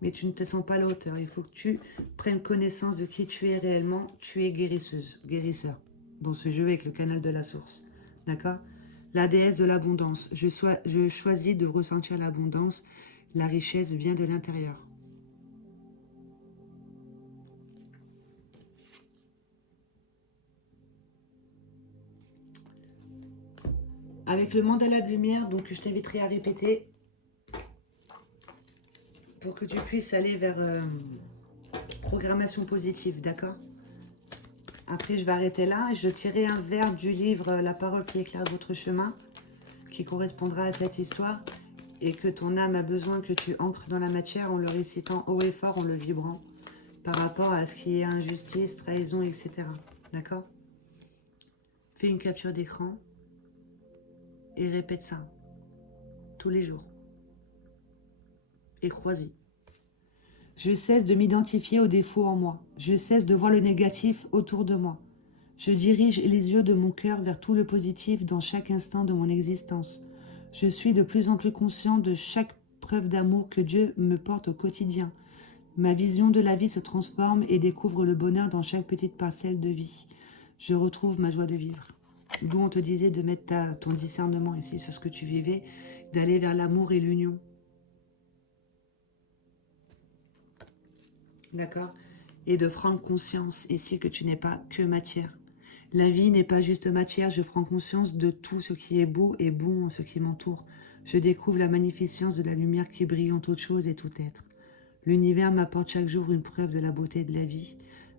Mais tu ne te sens pas à la hauteur. Il faut que tu prennes connaissance de qui tu es réellement. Tu es guérisseuse, guérisseur, dans ce jeu avec le canal de la source. D'accord? La déesse de l'abondance. Je choisis de ressentir l'abondance. La richesse vient de l'intérieur. Avec le mandala de lumière, donc je t'inviterai à répéter pour que tu puisses aller vers programmation positive, d'accord? Après, je vais arrêter là. Je tirerai un vers du livre La parole qui éclaire votre chemin, qui correspondra à cette histoire, et que ton âme a besoin que tu ancres dans la matière en le récitant haut et fort, en le vibrant, par rapport à ce qui est injustice, trahison, etc. D'accord? Fais une capture d'écran et répète ça tous les jours. Et crois-y. Je cesse de m'identifier aux défauts en moi. Je cesse de voir le négatif autour de moi. Je dirige les yeux de mon cœur vers tout le positif dans chaque instant de mon existence. Je suis de plus en plus conscient de chaque preuve d'amour que Dieu me porte au quotidien. Ma vision de la vie se transforme et découvre le bonheur dans chaque petite parcelle de vie. Je retrouve ma joie de vivre. D'où on te disait de mettre ton discernement ici sur ce que tu vivais, d'aller vers l'amour et l'union. D'accord? Et de prendre conscience ici que tu n'es pas que matière. La vie n'est pas juste matière, je prends conscience de tout ce qui est beau et bon en ce qui m'entoure. Je découvre la magnificence de la lumière qui brille en toute chose et tout être. L'univers m'apporte chaque jour une preuve de la beauté de la vie.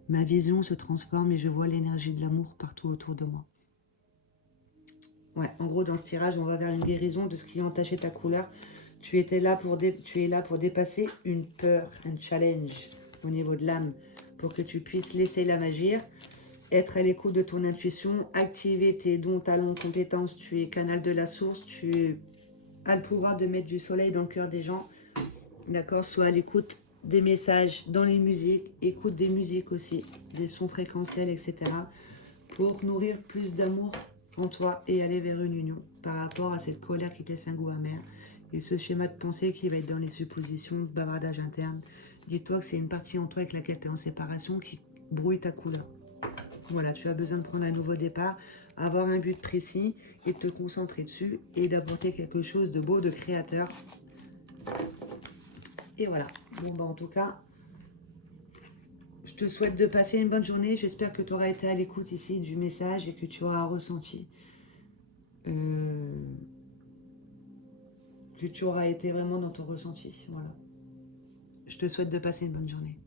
Ma vision se transforme et je vois l'énergie de l'amour partout autour de moi. Ouais, en gros, dans ce tirage, on va vers une guérison de ce qui a entaché ta couleur. Tu es là pour dépasser une peur, un challenge au niveau de l'âme, pour que tu puisses laisser l'âme agir, être à l'écoute de ton intuition, activer tes dons, talents, compétences. Tu es canal de la source, tu as le pouvoir de mettre du soleil dans le cœur des gens. D'accord? Sois à l'écoute des messages dans les musiques, écoute des musiques aussi, des sons fréquentiels, etc. pour nourrir plus d'amour en toi et aller vers une union par rapport à cette colère qui te laisse un goût amer et ce schéma de pensée qui va être dans les suppositions, bavardage interne. Dis-toi que c'est une partie en toi avec laquelle tu es en séparation qui brouille ta couleur. Voilà, tu as besoin de prendre un nouveau départ, avoir un but précis et de te concentrer dessus et d'apporter quelque chose de beau, de créateur. Et voilà. Bon, bah en tout cas, je te souhaite de passer une bonne journée. J'espère que tu auras été à l'écoute ici du message et que tu auras ressenti. Que tu auras été vraiment dans ton ressenti. Voilà. Je te souhaite de passer une bonne journée.